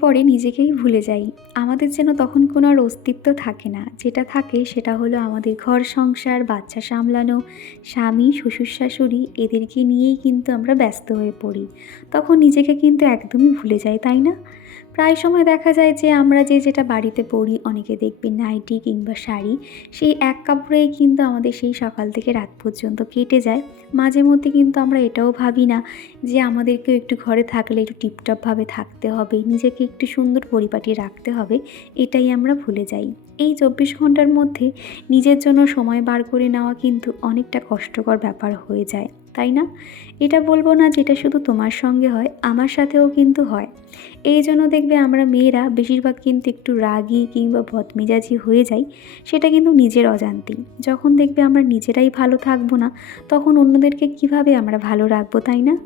পরে নিজেকেই ভুলে যাই। আমাদের যেন তখন কোনো আর অস্তিত্ব থাকে না। যেটা থাকে সেটা হলো আমাদের ঘর সংসার, বাচ্চা সামলানো, স্বামী, শ্বশুর শাশুড়ি এদেরকে নিয়েই কিন্তু আমরা ব্যস্ত হয়ে পড়ি। তখন নিজেকে কিন্তু একদমই ভুলে যাই, তাই না? প্রায় সময় দেখা যায় যে আমরা যে যেটা বাড়িতে পরি, অনেকে দেখবে নাইটি কিংবা শাড়ি, সেই এক কাপড়েই কিন্তু আমাদের সেই সকাল থেকে রাত পর্যন্ত কেটে যায়। মাঝে মধ্যে কিন্তু আমরা এটাও ভাবি না যে আমাদেরকেও একটু ঘরে থাকলে একটু টিপটপভাবে থাকতে হবে, নিজেকে একটু সুন্দর পরিপাটি রাখতে হবে, এটাই আমরা ভুলে যাই। এই চব্বিশ ঘণ্টার মধ্যে নিজের জন্য সময় বার করে নেওয়া কিন্তু অনেকটা কষ্টকর ব্যাপার হয়ে যায়। তাই না? এটা বলব না যেটা শুধু তোমার সঙ্গে হয়, আমার সাথেও কিন্তু হয়। এই জন্য দেখবে আমরা মেয়েরা বেশিরভাগ কিন্তু একটু রাগী কিংবা বদমেজাজি হয়ে যাই, সেটা কিন্তু নিজের অজান্তেই। যখন দেখবে আমরা নিজেরাই ভালো থাকব না, তখন অন্যদেরকে কীভাবে আমরা ভালো রাখব, তাই না?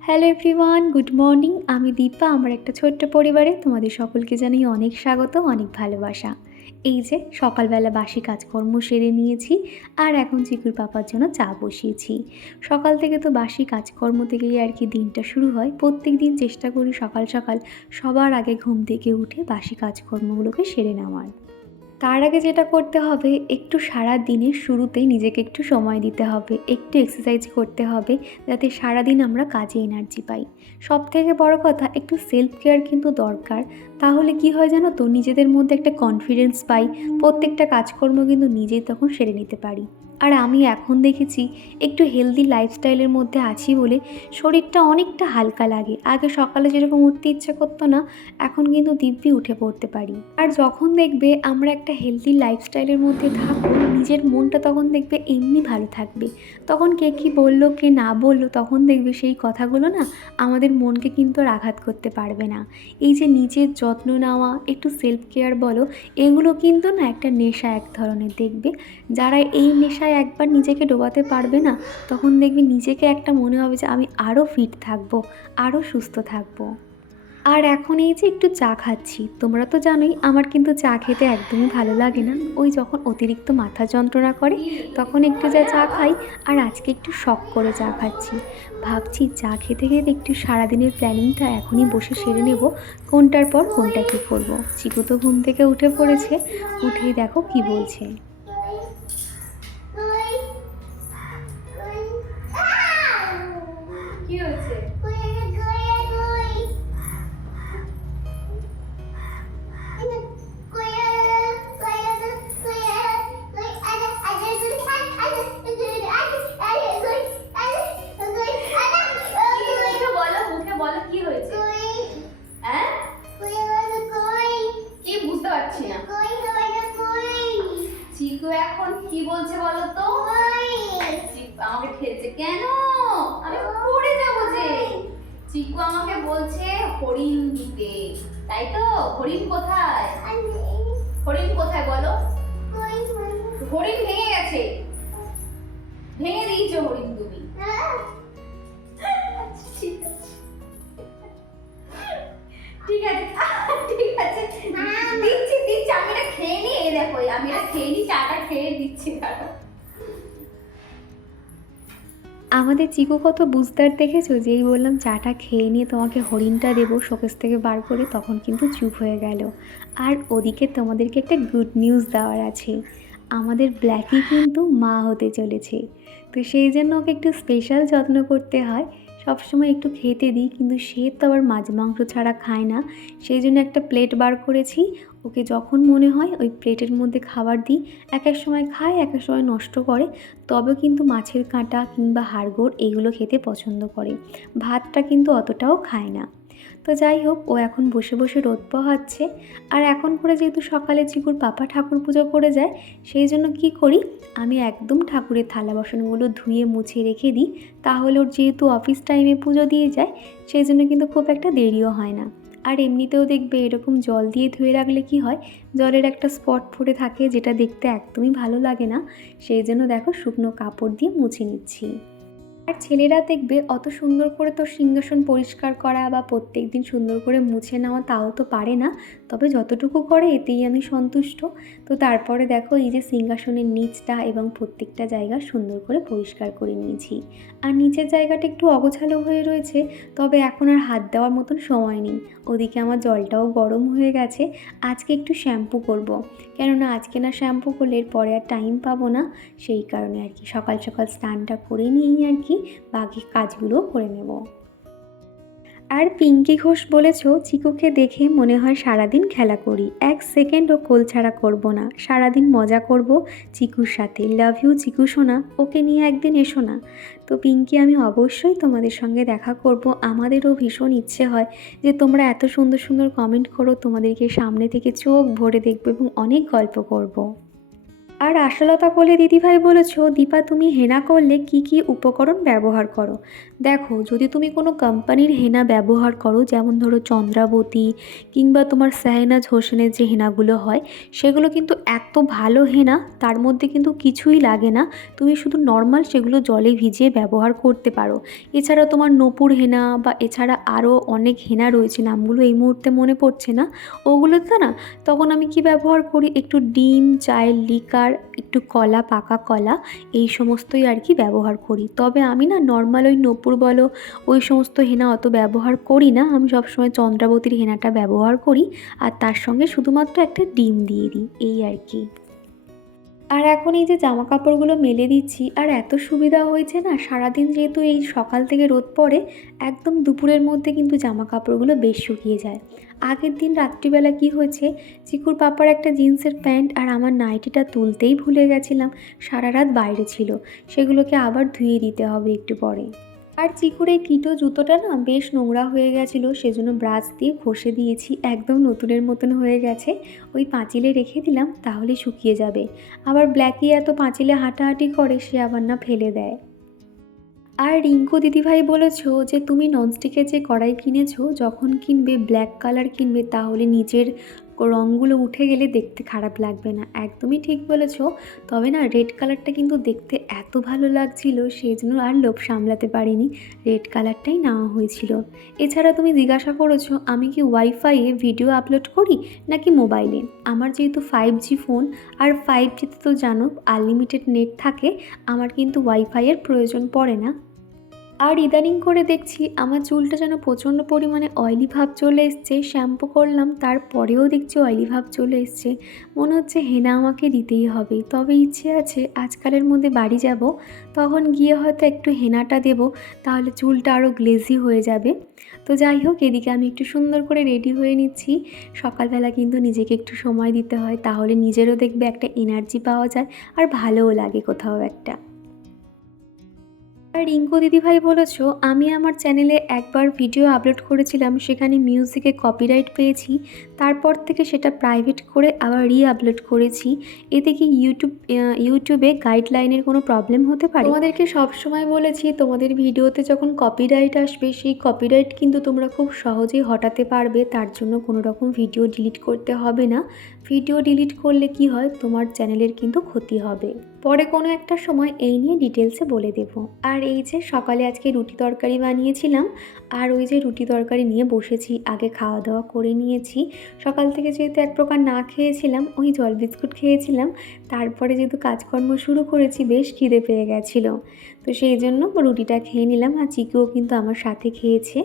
হ্যালো এভরিওয়ান গুড মর্নিং আমি দীপা, আমার একটা ছোট্ট পরিবারে তোমাদের সকলকে জানাই অনেক স্বাগত, অনেক ভালোবাসা। এই যে, সকালবেলা বাসি কাজকর্ম সেরে নিয়েছি আর এখন চিকুর পাপার জন্য চা বসিয়েছি। সকাল থেকে তো বাসি কাজকর্ম থেকেই আর কি দিনটা শুরু হয়। প্রত্যেক দিন চেষ্টা করি সকাল সকাল সবার আগে ঘুম থেকে উঠে বাসি কাজকর্মগুলোকে সেরে নেওয়ার। তার আগে যেটা করতে হবে, একটু সারা দিনের শুরুতেই নিজেকে একটু সময় দিতে হবে, একটু এক্সারসাইজ করতে হবে, যাতে সারা দিন আমরা কাজে এনার্জি পাই। সব থেকে বড় কথা, একটু সেলফ কেয়ার কিন্তু দরকার। তাহলে কি হয় জানো তো, নিজেদের মধ্যে একটা কনফিডেন্স পাই, প্রত্যেকটা কাজকর্ম কিন্তু নিজেই তখন সেরে নিতে পারি। আর আমি এখন দেখেছি একটু হেলদি লাইফস্টাইলের মধ্যে আছি বলে শরীরটা অনেকটা হালকা লাগে। আগে সকালে যেরকম উঠতে ইচ্ছা করতো না, এখন কিন্তু দিব্যি উঠে পড়তে পারি। আর যখন দেখবে আমরা একটা হেলদি লাইফস্টাইলের মধ্যে থাকব, নিজের মনটা তখন দেখবে এমনি ভালো থাকবে। তখন কে কী বলল, কে না বলল, তখন দেখবে সেই কথাগুলো না আমাদের মনকে কিন্তু আর আঘাত করতে পারবে না। এই যে নিজের যত্ন নেওয়া, একটু সেলফ কেয়ার বলো, এগুলো কিন্তু না একটা নেশা এক ধরনের দেখবে। যারা এই নেশায় একবার নিজেকে ডোবাতে পারবে না, তখন দেখবে নিজেকে একটা মনে হবে যে আমি আরও ফিট থাকব আরও সুস্থ থাকব। আর এখন এই যে একটু চা খাচ্ছি, তোমরা তো জানোই আমার কিন্তু চা খেতে একদমই ভালো লাগে না। ওই যখন অতিরিক্ত মাথা যন্ত্রণা করে, তখন একটু যা চা খাই, আর আজকে একটু শখ করে চা খাচ্ছি। ভাবছি চা খেতে খেতে একটু সারাদিনের প্ল্যানিংটা এখনই বসে সেরে নেব, কোনটার পর কোনটা কী করব? চিকু তো ঘুম থেকে উঠে পড়েছে, উঠেই দেখো কি বলছে। কি হয়েছে মুখে ঠিক আছে। ঠিক আছে। দিচ্ছি দিচ্ছি। আমি এটা খেয়ে এই দেখো আমি এটা খেয়ে চাটা খেয়ে দিচ্ছি দাঁড়াও। আমাদের চিকু কত বুঝদার দেখেছ? যেই বললাম চাটা খেয়ে নিয়ে তোমাকে হরিণটা দেবো শোকেস থেকে বার করে তখন কিন্তু চুপ হয়ে গেল। আর ওদিকে তোমাদেরকে একটা গুড নিউজ দেওয়ার আছে। আমাদের ব্ল্যাকি কিন্তু মা হতে চলেছে। তো সেই জন্য ওকে একটু স্পেশাল যত্ন করতে হয়। সবসময় একটু খেতে দিই, কিন্তু সে তো আবার মাছ মাংস ছাড়া খায় না। সেই জন্য একটা প্লেট বার করেছি। ওকে যখন মনে হয় ওই প্লেটের মধ্যে খাবার দিই, এক এক সময় খায়, এক এক সময় নষ্ট করে। তবে কিন্তু মাছের কাঁটা কিংবা হাড়গোড় এইগুলো খেতে পছন্দ করে। ভাতটা কিন্তু অতটাও খায় না। তো যাই হোক, ও এখন বসে বসে রোদ পোহাচ্ছে। আর এখন করে যেহেতু সকালে চিকুর পাপা ঠাকুর পুজো করে যায়, সেই জন্য কি করি? আমি একদম ঠাকুরের থালা বাসনগুলো ধুয়ে মুছে রেখে দিই। তাহলে ওর যেহেতু অফিস টাইমে পুজো দিয়ে যায়, সেই জন্য কিন্তু খুব একটা দেরিও হয় না। আর এমনিতেও দেখবে এরকম জল দিয়ে ধুয়ে রাখলে কি হয়? জলের একটা স্পট ফুটে থাকে যেটা দেখতে একদমই ভালো লাগে না। সেই জন্য দেখো শুকনো কাপড় দিয়ে মুছে নিচ্ছি। আর ছেলেরা দেখবে অত সুন্দর করে তো সিংহাসন পরিষ্কার করা বা প্রত্যেক দিন সুন্দর করে মুছে নেওয়া তাও তো পারে না। তবে যতটুকু করে এতেই আমি সন্তুষ্ট। তো তারপরে দেখো এই যে সিংহাসনের নিচটা এবং প্রত্যেকটা জায়গা সুন্দর করে পরিষ্কার করে নিয়েছি। আর নিচের জায়গাটা একটু অগোছালো হয়ে রয়েছে, তবে এখন আর হাত দেওয়ার মতন সময় নেই। ওদিকে আমার জলটাও গরম হয়ে গেছে, আজকে একটু শ্যাম্পু করব। কেননা আজকে না শ্যাম্পু করলে এর পরে আর টাইম পাবো না, সেই কারণে আর কি সকাল সকাল স্নানটা করে নিয়েই আর কি বাকি কাজগুলো করে নেব। আর পিঙ্কি ঘোষ বলেছ, চিকুকে দেখে মনে হয় সারাদিন খেলা করি। এক সেকেন্ডও কোল ছাড়া করব না। সারাদিন মজা করব চিকুর সাথে। লাভ ইউ চিকু সোনা। ওকে নিয়ে একদিন এসো না। তো পিঙ্কি, আমি অবশ্যই তোমাদের সঙ্গে দেখা করব। আমাদেরও ভীষণ ইচ্ছে হয় যে তোমরা এত সুন্দর সুন্দর কমেন্ট করো, তোমাদেরকে সামনে থেকে চোখ ভরে দেখব এবং অনেক গল্প করব। আর আশালতা কোলে দিদিভাই বলেছ, দীপা, তুমি হেনা করলে কি কি উপকরণ ব্যবহার করো? দেখো, যদি তুমি কোনো কোম্পানির হেনা ব্যবহার করো, যেমন ধরো চন্দ্রাবতী কিংবা তোমার শাহনাজ হোসেনের যে হেনাগুলো হয়, সেগুলো কিন্তু এত ভালো হেনা, তার মধ্যে কিন্তু কিছুই লাগে না। তুমি শুধু নর্মাল সেগুলো জলে ভিজিয়ে ব্যবহার করতে পারো। এছাড়া তোমার নপুর হেনা বা এছাড়া আরও অনেক হেনা রয়েছে, নামগুলো এই মুহূর্তে মনে পড়ছে না। ওগুলোতে না, তখন আমি কি ব্যবহার করি? একটু ডিম, চায়ের লিকার একটু কলা, পাকা কলা, এই সমস্তই আর কি ব্যবহার করি। তবে আমি না নর্মাল ওই নপুর বলো, ওই সমস্ত হেনা অত ব্যবহার করি না। আমি সবসময় চন্দ্রাবতীর হেনাটা ব্যবহার করি আর তার সঙ্গে শুধুমাত্র একটা ডিম দিয়ে দিই, এই আর কি। আর এখন এই যে জামা কাপড়গুলো মেলে দিচ্ছি, আর এত সুবিধা হয়েছে না, সারাদিন যেহেতু এই সকাল থেকে রোদ পড়ে, একদম দুপুরের মধ্যে কিন্তু জামা কাপড়গুলো বেশ শুকিয়ে যায়। আগের দিন রাত্রিবেলা কি হয়েছে, চিকুর পাপার একটা জিন্সের প্যান্ট আর আমার নাইটিটা তুলতেই ভুলে গেছিলাম, সারা রাত বাইরে ছিল, সেগুলোকে আবার ধুয়ে দিতে হবে একটু পরে। আর চিকুর এই কিটো জুতোটা না বেশ নোংরা হয়ে গেছিল, সেজন্য ব্রাশ দিয়ে ঘষে দিয়েছি, একদম নতুনের মতন হয়ে গেছে। ওই পাঁচিলে রেখে দিলাম, তাহলে শুকিয়ে যাবে। আবার ব্ল্যাকি এত পাঁচিলে হাঁটাহাঁটি করে, সে আবার না ফেলে দেয়। আর রিঙ্কু দিদিভাই বলেছ যে, তুমি ননস্টিকের যে কড়াই কিনেছো, যখন কিনবে, ব্ল্যাক কালার কিনবে, তাহলে নিচের রঙগুলো উঠে গেলে দেখতে খারাপ লাগবে না। একদমই ঠিক বলেছ। তবে না রেড কালারটা কিন্তু দেখতে এত ভালো লাগছিল সেই জন্য আর লোভ সামলাতে পারিনি। রেড কালারটাই নেওয়া হয়েছিল। এছাড়া তুমি জিজ্ঞাসা করেছ, আমি কি ওয়াইফাইয়ে ভিডিও আপলোড করি নাকি মোবাইলে আমার যেহেতু ফাইভ জি ফোন আর ফাইভ জিতে তো জানো আনলিমিটেড নেট থাকে, আমার কিন্তু ওয়াইফাইয়ের প্রয়োজন পড়ে না। আর ইদানিং করে দেখছি আমার চুলটা যেন প্রচণ্ড পরিমাণে অয়েলি ভাব চলে এসছে। শ্যাম্পু করলাম, তারপরেও দেখছি অয়েলি ভাব চলে এসছে। মনে হচ্ছে হেনা আমাকে দিতেই হবে। তবে ইচ্ছে আছে, আজকালের মধ্যে বাড়ি যাব, তখন গিয়ে হয়তো একটু হেনাটা দেব, তাহলে চুলটা আরও গ্লেজি হয়ে যাবে। তো যাই হোক, এদিকে আমি একটু সুন্দর করে রেডি হয়ে নিচ্ছি। সকালবেলা কিন্তু নিজেকে একটু সময় দিতে হয়, তাহলে নিজেরও দেখবে একটা এনার্জি পাওয়া যায়, আর ভালোও লাগে কোথাও একটা। রিঙ্কু দিদিভাই বলেছ, আমি আমার চ্যানেলে একবার ভিডিও আপলোড করেছিলাম, সেখানে মিউজিকে কপিরাইট পেয়েছি, তারপর থেকে সেটা প্রাইভেট করে আবার রি আপলোড করেছি। এতে কি ইউটিউব ইউটিউবে গাইডলাইনের কোনো প্রবলেম হতে পারে? তোমাদেরকে সবসময় বলেছি, তোমাদের ভিডিওতে যখন কপিরাইট আসবে, সেই কপিরাইট কিন্তু তোমরা খুব সহজেই হটাতে পারবে, তার জন্য কোনো রকম ভিডিও ডিলিট করতে হবে না। ভিডিও ডিলিট করলে কি হয়? তোমার চ্যানেলের কিন্তু ক্ষতি হবে। পরে কোনো একটা সময় এই নিয়ে ডিটেলসে বলে দেব। আর এই যে সকালে আজকে রুটি তরকারি বানিয়েছিলাম, আর ওই যে রুটি তরকারি নিয়ে বসেছি, আগে খাওয়া দাওয়া করে নিয়েছি। সকাল থেকে যেহেতু এক প্রকার না খেয়েছিলাম, ওই জল বিস্কুট খেয়েছিলাম। তারপরে যেহেতু কাজকর্ম শুরু করেছি, বেশ খিদে পেয়ে গেছিল। তো সেই জন্য রুটিটা খেয়ে নিলাম, আর চিকুও কিন্তু আমার সাথে খেয়েছে।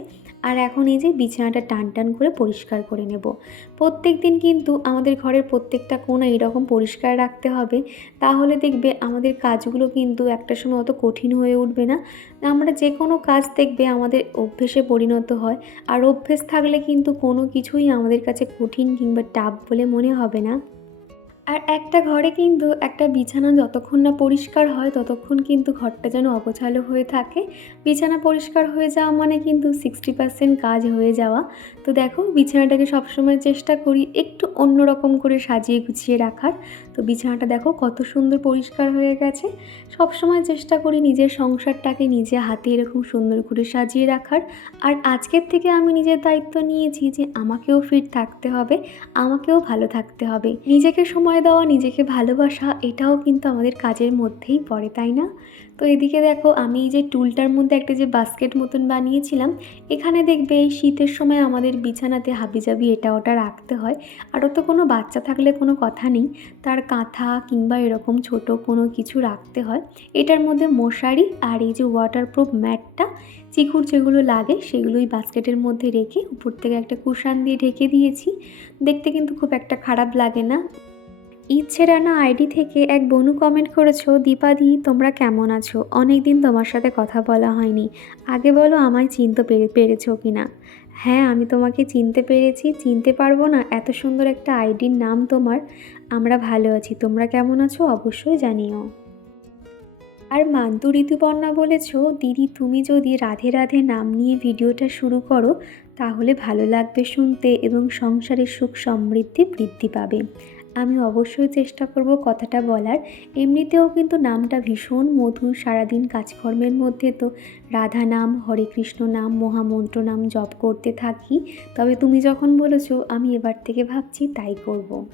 আর এখন এই যে বিছানাটা টান টান করে পরিষ্কার করে নেব। প্রত্যেক দিন কিন্তু আমাদের ঘরের প্রত্যেকটা কোণা এরকম পরিষ্কার রাখতে হবে। তাহলে দেখবে আমাদের কাজগুলো কিন্তু একটা সময় অত কঠিন হয়ে উঠবে না। আমরা যে কোনো কাজ দেখবে আমাদের অভ্যেসে পরিণত হয়। আর অভ্যেস থাকলে কিন্তু কোনো কিছুই আমাদের কাছে কঠিন কিংবা টাফ বলে মনে হবে না। আর একটা ঘরে কিন্তু একটা বিছানা যতক্ষণ না পরিষ্কার হয়, ততক্ষণ কিন্তু ঘরটা যেন অগোছালো হয়ে থাকে। বিছানা পরিষ্কার হয়ে যাওয়া মানে কিন্তু সিক্সটি পার্সেন্ট কাজ হয়ে যাওয়া। তো দেখো, বিছানাটাকে সবসময় চেষ্টা করি একটু অন্যরকম করে সাজিয়ে গুছিয়ে রাখার। তো বিছানাটা দেখো কত সুন্দর পরিষ্কার হয়ে গেছে। সবসময় চেষ্টা করি নিজের সংসারটাকে নিজে হাতে এরকম সুন্দর করে সাজিয়ে রাখার। আর আজকের থেকে আমি নিজের দায়িত্ব নিয়েছি যে আমাকেও ফিট থাকতে হবে, আমাকেও ভালো থাকতে হবে। নিজেকে সময় দেওয়া, নিজেকে ভালোবাসা, এটাও কিন্তু আমাদের কাজের মধ্যেই পড়ে, তাই না? তো এদিকে দেখো, আমি এই যে টুলটার মধ্যে একটা যে বাস্কেট মতন বানিয়েছিলাম, এখানে দেখবে এই শীতের সময় আমাদের বিছানাতে হাবিজাবি এটা ওটা রাখতে হয়। আরও তো কোনো বাচ্চা থাকলে কোনো কথা নেই, তার কাঁথা কিংবা এরকম ছোট কোনো কিছু রাখতে হয়। এটার মধ্যে মশারি আর এই যে ওয়াটারপ্রুফ ম্যাটটা, চিকুর যেগুলো লাগে সেগুলো ওই বাস্কেটের মধ্যে রেখে উপর থেকে একটা কুশান দিয়ে ঢেকে দিয়েছি। দেখতে কিন্তু খুব একটা খারাপ লাগে না। ইচ্ছে রানা আইডি থেকে এক বনু কমেন্ট করেছ, দীপাদি, তোমরা কেমন আছো? অনেক দিন তোমার সাথে কথা বলা হয়নি। আগে বলো আমায় চিনতে পেরে, পেরেছ কি না হ্যাঁ আমি তোমাকে চিনতে পেরেছি। চিনতে পারব না, এত সুন্দর একটা আইডির নাম তোমার। আমরা ভালো আছি। তোমরা কেমন আছো অবশ্যই জানিও। আর মান্তু ঋতুপর্ণা বলেছ, দিদি, তুমি যদি রাধে রাধে নাম নিয়ে ভিডিওটা শুরু করো, তাহলে ভালো লাগবে শুনতে এবং সংসারের সুখ সমৃদ্ধি বৃদ্ধি পাবে। আমি অবশ্যই চেষ্টা করব কথাটা বলার। এমনিতেও কিন্তু নামটা ভীষণ মধুর, সারাদিন কাজকর্মের মধ্যে তো। রাধা নাম, হরে কৃষ্ণ নাম, মহামন্ত্র নাম জপ করতে থাকি। তবে তুমি যখন বলেছ, আমি এবার থেকে ভাবছি তাই করব।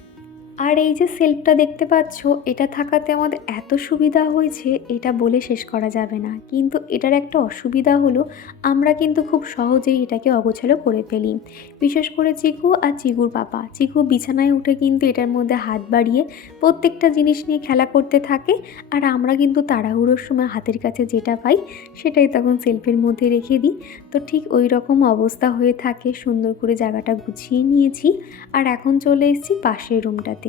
আর এই যে সেলফটা দেখতে পাচ্ছ, এটা থাকাতে আমাদের এত সুবিধা হয়েছে, এটা বলে শেষ করা যাবে না। কিন্তু এটার একটা অসুবিধা হলো, আমরা কিন্তু খুব সহজেই এটাকে অগোছালো করে ফেলি। বিশেষ করে চিকু আর চিকুর পাপা। চিকু বিছানায় উঠে কিন্তু এটার মধ্যে হাত বাড়িয়ে প্রত্যেকটা জিনিস নিয়ে খেলা করতে থাকে, আর আমরা কিন্তু তাড়াহুড়োর সময় হাতের কাছে যেটা পাই, সেটাই তখন সেলফের মধ্যে রেখে দিই। তো ঠিক ওই রকম অবস্থা হয়ে থাকে, সুন্দর করে জায়গাটা গুছিয়ে নিয়েছি, আর এখন চলে এসেছি পাশের রুমটাতে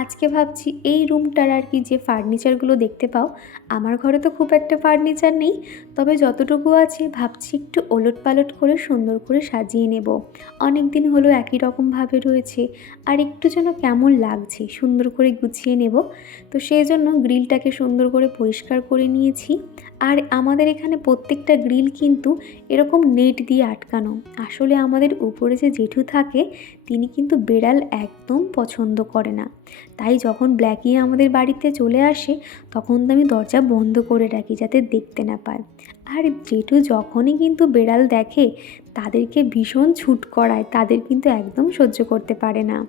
আজকে ভাবছি এই রুমটার আর কি যে ফার্নিচারগুলো দেখতে পাও, আমার ঘরে তো খুব একটা ফার্নিচার নেই। তবে যতটুকু আছে ভাবছি একটু ওলট পালট করে সুন্দর করে সাজিয়ে নেব। অনেক দিন হলো একই রকমভাবে রয়েছে, আর একটু যেন কেমন লাগছে সুন্দর করে গুছিয়ে নেব। তো সেই জন্য গ্রিলটাকে সুন্দর করে পরিষ্কার করে নিয়েছি। আর আমাদের এখানে প্রত্যেকটা গ্রিল কিন্তু এরকম নেট দিয়ে আটকানো। আসলে আমাদের উপরে যে জেঠু থাকে, তিনি কিন্তু বেড়াল একদম পছন্দ করে না। তাই যখন ব্ল্যাকি আমাদের বাড়িতে চলে আসে, তখন তো আমি দরজা বন্ধ করে রাখি যাতে দেখতে না পায়। আর জেঠু যখনই কিন্তু বেড়াল দেখে, তাদেরকে ভীষণ ছুট করায়, তাদের কিন্তু একদম সহ্য করতে পারে না।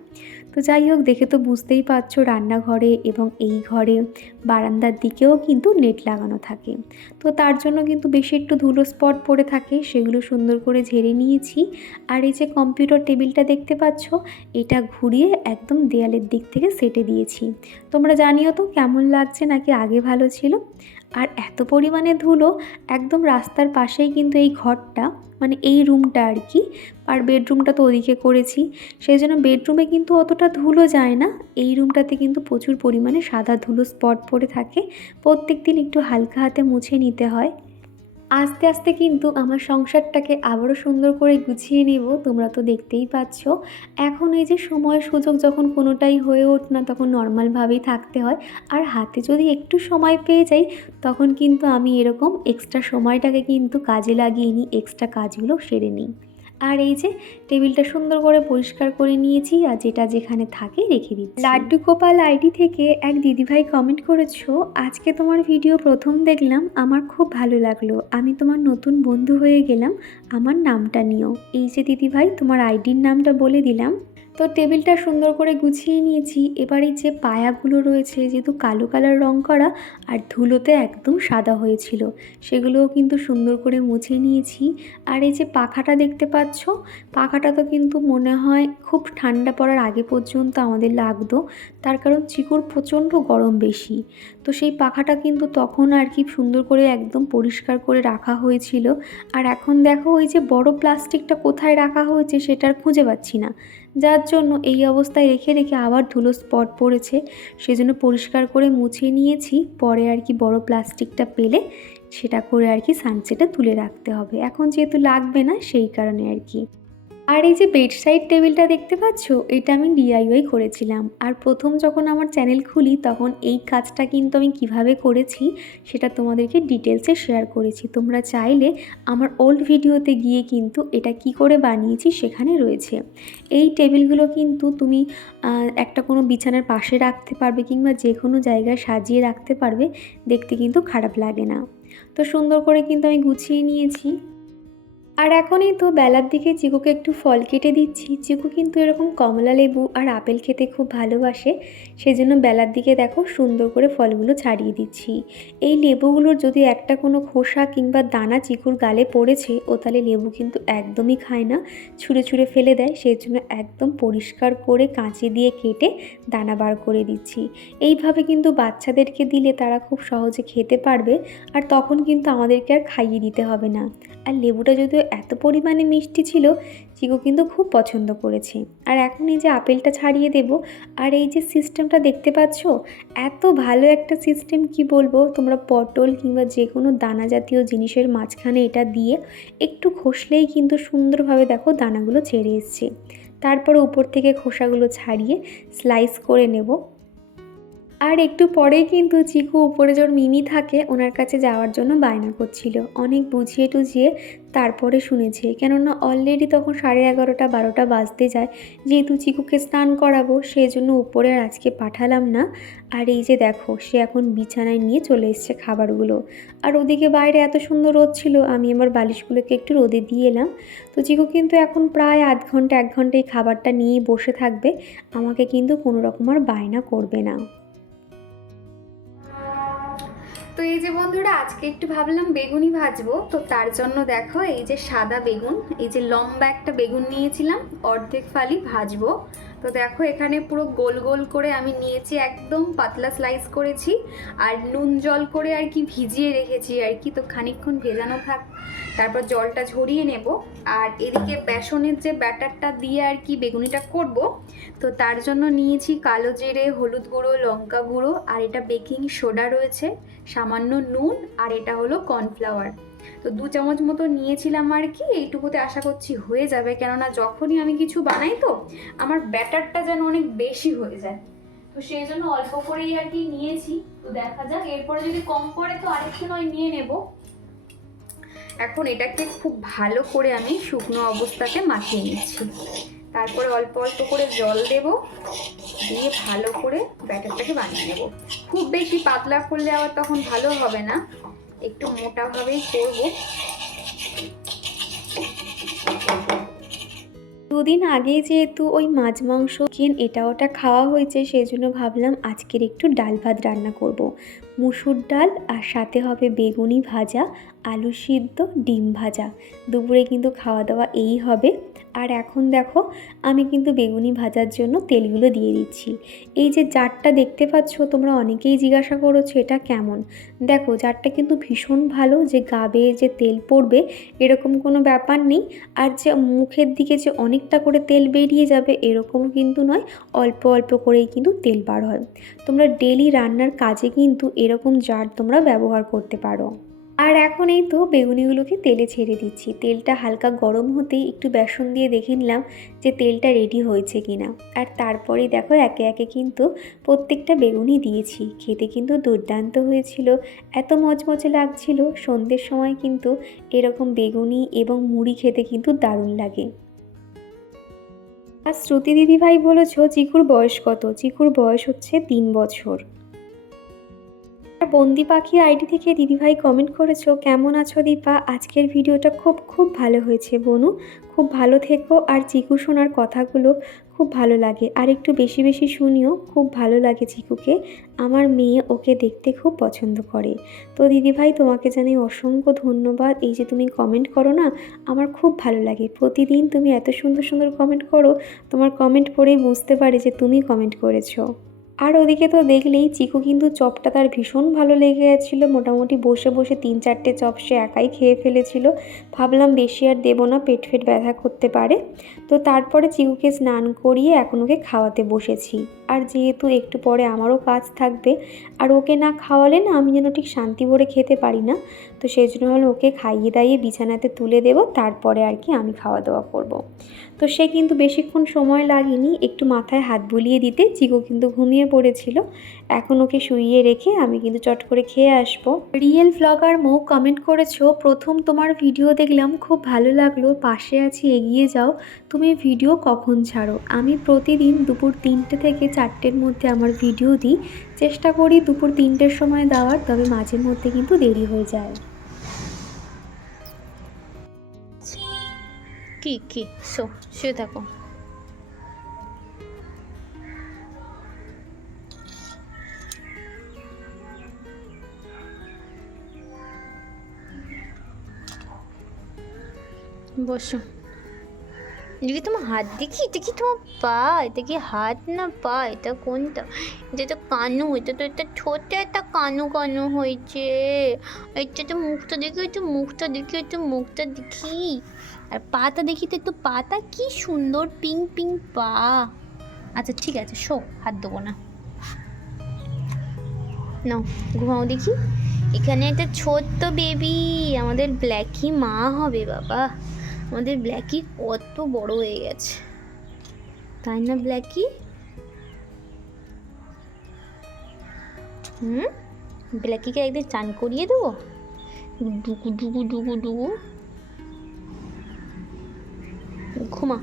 তো যাই হোক, দেখে তো বুঝতেই পারছ রান্নাঘরে এবং এই ঘরে বারান্দার দিকেও কিন্তু নেট লাগানো থাকে। তো তার জন্য কিন্তু বেশি একটু ধুলো স্পট পড়ে থাকে, সেগুলো সুন্দর করে ঝেড়ে নিয়েছি। আর এই যে কম্পিউটার টেবিলটা দেখতে পাচ্ছ, এটা ঘুরিয়ে একদম দেয়ালের দিক থেকে সেটে দিয়েছি। তোমরা জানিও তো কেমন লাগছে, নাকি আগে ভালো ছিল? আর এত পরিমাণে ধুলো একদম রাস্তার পাশেই কিন্তু এই ঘরটা মানে এই রুমটা আর কি। আর বেডরুমটা তো ওদিকে করেছি। সেই জন্য বেডরুমে কিন্তু অতটা ধুলো যায় না। এই রুমটাতে কিন্তু প্রচুর পরিমাণে সাদা ধুলো স্পট পড়ে থাকে। প্রত্যেক দিন একটু হালকা হাতে মুছে নিতে হয়। আস্তে আস্তে কিন্তু আমার সংসারটাকে আবারও সুন্দর করে গুছিয়ে নেব, তোমরা তো দেখতেই পাচ্ছ। এখন এই যে সময় সুযোগ যখন কোনোটাই হয়ে ওঠ না, তখন নর্মালভাবেই থাকতে হয়। আর হাতে যদি একটু সময় পেয়ে যাই, তখন কিন্তু আমি এরকম এক্সট্রা সময়টাকে কিন্তু কাজে লাগিয়ে নিই এক্সট্রা কাজগুলো সেরে নিই। আর এই যে টেবিলটা সুন্দর করে পরিষ্কার করে নিয়েছি আর যেটা যেখানে থাকে রেখে দিচ্ছি। লাড্ডু গোপাল আইডি থেকে এক দিদিভাই কমেন্ট করেছ, আজকে তোমার ভিডিও প্রথম দেখলাম, আমার খুব ভালো লাগল। আমি তোমার নতুন বন্ধু হয়ে গেলাম, আমার নামটা নিও। এই যে দিদিভাই, তোমার আইডির নামটা বলে দিলাম। তো টেবিলটা সুন্দর করে গুছিয়ে নিয়েছি। এবার যে পায়াগুলো রয়েছে, যেহেতু কালো কালার রং করা আর ধুলোতে একদম সাদা হয়েছিল, সেগুলোও কিন্তু সুন্দর করে মুছে নিয়েছি। আর এই যে পাখাটা দেখতে পাচ্ছ, পাখাটা তো কিন্তু মনে হয় খুব ঠান্ডা পড়ার আগে পর্যন্ত আমাদের লাগতো, তার কারণ চিকুর প্রচণ্ড গরম বেশি। তো সেই পাখাটা কিন্তু তখন আর কি সুন্দর করে একদম পরিষ্কার করে রাখা হয়েছিল। আর এখন দেখো ওই যে বড় প্লাস্টিকটা কোথায় রাখা হয়েছে সেটা আর খুঁজে পাচ্ছি না। যার জন্য এই অবস্থায় রেখে রেখে আবার ধুলো স্পট পড়েছে। সেজন্য পরিষ্কার করে মুছে নিয়েছি। পরে আর কি বড় প্লাস্টিকটা পেলে সেটা করে আর কি সানসেটটা তুলে রাখতে হবে। এখন যেহেতু লাগবে না, সেই কারণে আর কি। আর এই যে বেডসাইড টেবিলটা দেখতে পাচ্ছ, এটা আমি ডিআইওয়াই করেছিলাম। আর প্রথম যখন আমার চ্যানেল খুলি, তখন এই কাজটা কিন্তু আমি কীভাবে করেছি, সেটা তোমাদেরকে ডিটেলসে শেয়ার করেছি। তোমরা চাইলে আমার ওল্ড ভিডিওতে গিয়ে কিন্তু এটা কি করে বানিয়েছি সেখানে রয়েছে। এই টেবিলগুলো কিন্তু তুমি একটা কোনো বিছানার পাশে রাখতে পারবে কিংবা যে কোনো জায়গায় সাজিয়ে রাখতে পারবে, দেখতে কিন্তু খারাপ লাগে না। তো সুন্দর করে কিন্তু আমি গুছিয়ে নিয়েছি। আর এখনই তো বেলার দিকে চিকুকে একটু ফল কেটে দিচ্ছি। চিকু কিন্তু এরকম কমলা লেবু আর আপেল খেতে খুব ভালোবাসে। সেই জন্য বেলার দিকে দেখো সুন্দর করে ফলগুলো ছাড়িয়ে দিচ্ছি। এই লেবুগুলোর যদি একটা কোনো খোসা কিংবা দানা চিকুর গালে পড়েছে, ও তাহলে লেবু কিন্তু একদমই খায় না। ছুঁড়ে ছুঁড়ে ফেলে দেয় সেই জন্য একদম পরিষ্কার করে কাঁচি দিয়ে কেটে দানা বার করে দিচ্ছি। এইভাবে কিন্তু বাচ্চাদেরকে দিলে তারা খুব সহজে খেতে পারবে, আর তখন কিন্তু আমাদেরকে আর খাইয়ে দিতে হবে না। আর লেবুটা যদিও এত পরিমাণে মিষ্টি ছিল চিকু কিন্তু খুব পছন্দ করেছে। আর এখন এই যে আপেলটা ছাড়িয়ে দেব, আর এই যে সিস্টেমটা দেখতে পাচ্ছ, এত ভালো একটা সিস্টেম কি বলব? তোমরা পটল কিংবা যে কোনো দানা জাতীয় জিনিসের মাঝখানে এটা দিয়ে একটু খসলেই কিন্তু সুন্দরভাবে দেখো দানাগুলো ছেড়ে এসছে। তারপর উপর থেকে খোসাগুলো ছাড়িয়ে স্লাইস করে নেব। আর একটু পরেই কিন্তু চিকু উপরে জোর মিমি থাকে, ওনার কাছে যাওয়ার জন্য বায়না করছিল। অনেক বুঝিয়ে টুঝিয়ে তারপরে শুনেছে, কেননা অলরেডি তখন সাড়ে এগারোটা বারোটা বাজতে যায়। যেহেতু চিকুকে স্নান করাবো সেই জন্য উপরে আর আজকে পাঠালাম না। আর এই যে দেখো, সে এখন বিছানায় নিয়ে চলে এসছে খাবারগুলো। আর ওদিকে বাইরে এত সুন্দর রোদ ছিল, আমি আমার বালিশগুলোকে একটু রোদে দিয়ে এলাম। তো চিকু কিন্তু এখন প্রায় আধ ঘণ্টা, এক ঘণ্টা এই খাবারটা নিয়েই বসে থাকবে। আমাকে কিন্তু কোনো রকম আর বায়না করবে না। তো এই যে বন্ধুরা, আজকে একটু ভাবলাম বেগুনই ভাজবো। তো তার জন্য দেখো, এই যে সাদা বেগুন, এই যে লম্বা একটা বেগুন নিয়েছিলাম, অর্ধেক ফালি ভাজবো। তো দেখো, এখানে পুরো গোল গোল করে আমি নিয়েছি, একদম পাতলা স্লাইস করেছি আর নুন জল করে আর কি ভিজিয়ে রেখেছি আর কি। তো খানিকক্ষণ ভেজানো থাক, তারপর জলটা ঝরিয়ে নেব। আর এদিকে বেসনের যে ব্যাটারটা দিয়ে আর কি বেগুনিটা করব, তো তার জন্য নিয়েছি কালো জিরে, হলুদ গুঁড়ো, লঙ্কা গুঁড়ো আর এটা বেকিং সোডা রয়েছে, সামান্য নুন আর এটা হলো কর্নফ্লাওয়ার তো দু চামচ মতো নিয়েছিলাম আর কি, এইটুকুতে আশা করছি হয়ে যাবে। কেননা যখনই আমি কিছু বানাই তো, আমার ব্যাটারটা যেন অনেক বেশি হয়ে যায়। তো সেই জন্য অল্প করেই আর কি নিয়েছি। তো দেখা যাক, এরপরে যদি কম পড়ে তো আরেকটু নয় নিয়ে নেব। এখন এটাকে খুব ভালো করে আমি শুকনো অবস্থাতে মাখিয়ে নিচ্ছি। তারপরে অল্প অল্প করে জল দেব, দিয়ে ভালো করে ব্যাটারটাকে বানিয়ে নেব। খুব বেশি পাতলা করলে আবার তখন ভালো হবে না। একটু মোটাভাবেই করব। দুদিন আগে যেহেতু ওই মাছ মাংস চিকেন এটা ওটা খাওয়া হয়েছে, সেই জন্য ভাবলাম আজকের একটু ডাল ভাত রান্না করব। মুসুর ডাল আর সাথে হবে বেগুনি ভাজা, আলু সিদ্ধ, ডিম ভাজা। দুপুরে কিন্তু খাওয়া দাওয়া এই হবে। আর এখন দেখো, আমি কিন্তু বেগুনি ভাজার জন্য তেলগুলো দিয়ে দিচ্ছি। এই যে জারটা দেখতে পাচ্ছ, তোমরা অনেকেই জিজ্ঞাসা করেছ এটা কেমন? দেখো, জারটা কিন্তু ভীষণ ভালো, যে গাবে যে তেল পড়বে, এরকম কোনো ব্যাপার নেই। আর যে মুখের দিকে যে অনেকটা করে তেল বেরিয়ে যাবে এরকম কিন্তু নয়, অল্প অল্প করেই কিন্তু তেল বার হয়। তোমরা ডেলি রান্নার কাজে কিন্তু এরকম জার তোমরা ব্যবহার করতে পারো। আর এখন এই তো বেগুনিগুলোকে তেলে ছেড়ে দিচ্ছি। তেলটা হালকা গরম হতেই একটু বেসন দিয়ে দেখে নিলাম যে তেলটা রেডি হয়েছে কিনা। আর তারপরেই দেখো একে একে কিন্তু প্রত্যেকটা বেগুনি দিয়েছি। খেতে কিন্তু দুর্দান্ত হয়েছিল, এত মচমচে লাগছিল, সন্ধ্যের সময় কিন্তু এরকম বেগুনি এবং মুড়ি খেতে কিন্তু দারুণ লাগে। আর শ্রুতি দিদিভাই বলেছ, চিকুর বয়স কত? চিকুর বয়স হচ্ছে তিন বছর। আর বন্দি পাখি আইডি থেকে দিদিভাই কমেন্ট করেছ, কেমন আছো দীপা? আজকের ভিডিওটা খুব খুব ভালো হয়েছে বনু। খুব ভালো থেকো আর চিকু শোনার কথাগুলো খুব ভালো লাগে। আর একটু বেশি বেশি শুনিও, খুব ভালো লাগে চিকুকে। আমার মেয়ে ওকে দেখতে খুব পছন্দ করে। তো দিদিভাই, তোমাকে জানাই অসংখ্য ধন্যবাদ। এই যে তুমি কমেন্ট করো না, আমার খুব ভালো লাগে। প্রতিদিন তুমি এত সুন্দর সুন্দর কমেন্ট করো, তোমার কমেন্ট পড়েই বুঝতে পারি যে তুমি কমেন্ট করেছ। আর ওদিকে তো দেখলেই চিকু কিন্তু চপটা তার ভীষণ ভালো লেগে গেছিল। মোটামুটি বসে বসে তিন চারটে চপ সে একাই খেয়ে ফেলেছিল। ভাবলাম বেশি আর দেবো না, পেট ফেট ব্যথা করতে পারে। তো তারপরে চিকুকে স্নান করিয়ে এখন ওকে খাওয়াতে বসেছি। আর যেহেতু একটু পরে আমারও কাজ থাকবে, আর ওকে না খাওয়ালে না আমি যেন ঠিক শান্তি ভরে খেতে পারি না। তো সেই জন্য হলো ওকে খাইয়ে দাইয়ে বিছানাতে তুলে দেবো, তারপরে আর কি আমি খাওয়া দাওয়া করব। তো সে কিন্তু বেশিক্ষণ সময় লাগেনি, একটু মাথায় হাত বুলিয়ে দিতে। চিকু কিন্তু ঘুমিয়ে পড়েছিল। এখন ওকে শুইয়ে রেখে আমি কিন্তু চট করে খেয়ে আসব। রিয়েল ভ্লগার মো কমেন্ট করেছ, প্রথম তোমার ভিডিও দেখলাম, খুব ভালো লাগল, পাশে আছি, এগিয়ে যাও। তুমি ভিডিও কখন ছাড়ো? আমি প্রতিদিন দুপুর তিনটে থেকে চারটের মধ্যে আমার ভিডিও দিই। চেষ্টা করি দুপুর তিনটের সময় দেওয়ার, তবে মাঝে মধ্যে কিন্তু দেরি হয়ে যায়। কি কি? শো, শুয়ে থাকো। বসো। দেখি তোমার হাত দেখি, এটা কি তোমার পা? এটা কি হাত না পা? এটা কোনটা? এটা তো কানু, এটা তো একটা ছোট একটা কানু কানু হয়েছে। এটা তো মুখটা দেখি একটু মুখটা দেখি একটু মুখটা দেখি। আর পাতা দেখি তো একটু পাতা, কি সুন্দর পিঙ্ক পিঙ্ক পা। আচ্ছা ঠিক আছে, শো, হাত দেবো না। নাও, ঘুমাও দেখি। এখানে একটা ছোট্ট বেবি আমাদের ব্ল্যাকি মা হবে বাবা। আমাদের ব্ল্যাকি কত বড় হয়ে গেছে। তাই না, ব্ল্যাকি? হুম? ব্ল্যাকিকে একদিন চান করিয়ে দেবো? ডুগু ডুগু ডুগু ডুগু ঘুমা।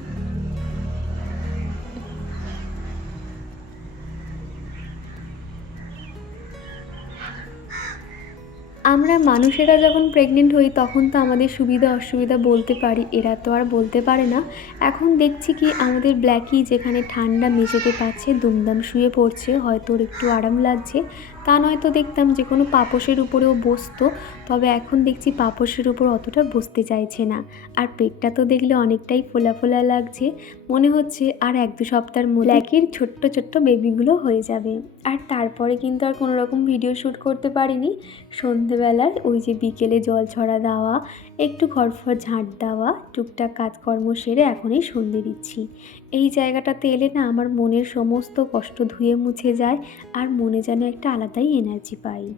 আমরা মানুষেরা যখন প্রেগনেন্ট হই, তখন তো আমাদের সুবিধা অসুবিধা বলতে পারি। এরা তো আর বলতে পারে না। এখন দেখছি কি আমাদের ব্ল্যাকি যেখানে ঠান্ডা মেঝেতে পাচ্ছে, দুমদাম শুয়ে পড়ছে, হয়তো ওর একটু আরাম লাগছে। তা নয়তো দেখতাম যে কোনো পাপোশের উপরেও বসতো, তবে এখন দেখছি পাপোশের উপর অতটা বসতে চাইছে না। আর পেটটা তো দেখলে অনেকটাই ফোলা ফোলা লাগছে, মনে হচ্ছে আর এক দু সপ্তাহের মধ্যে ব্ল্যাকির ছোট্ট ছোট্ট বেবিগুলো হয়ে যাবে। আর তারপরে কিন্তু আর কোনো রকম ভিডিও শ্যুট করতে পারিনি। সন্ধেবেলার ওই যে বিকেলে জল ছড়া দেওয়া, একটু ঘরফর ঝাঁট দেওয়া, টুকটাক কাজকর্ম সেরে এখনই সন্ধে দিচ্ছি। এই জায়গাটাতে এলে না আমার মনের সমস্ত কষ্ট ধুয়ে মুছে যায় আর মনে যেন একটা আলাদাই এনার্জি পাই।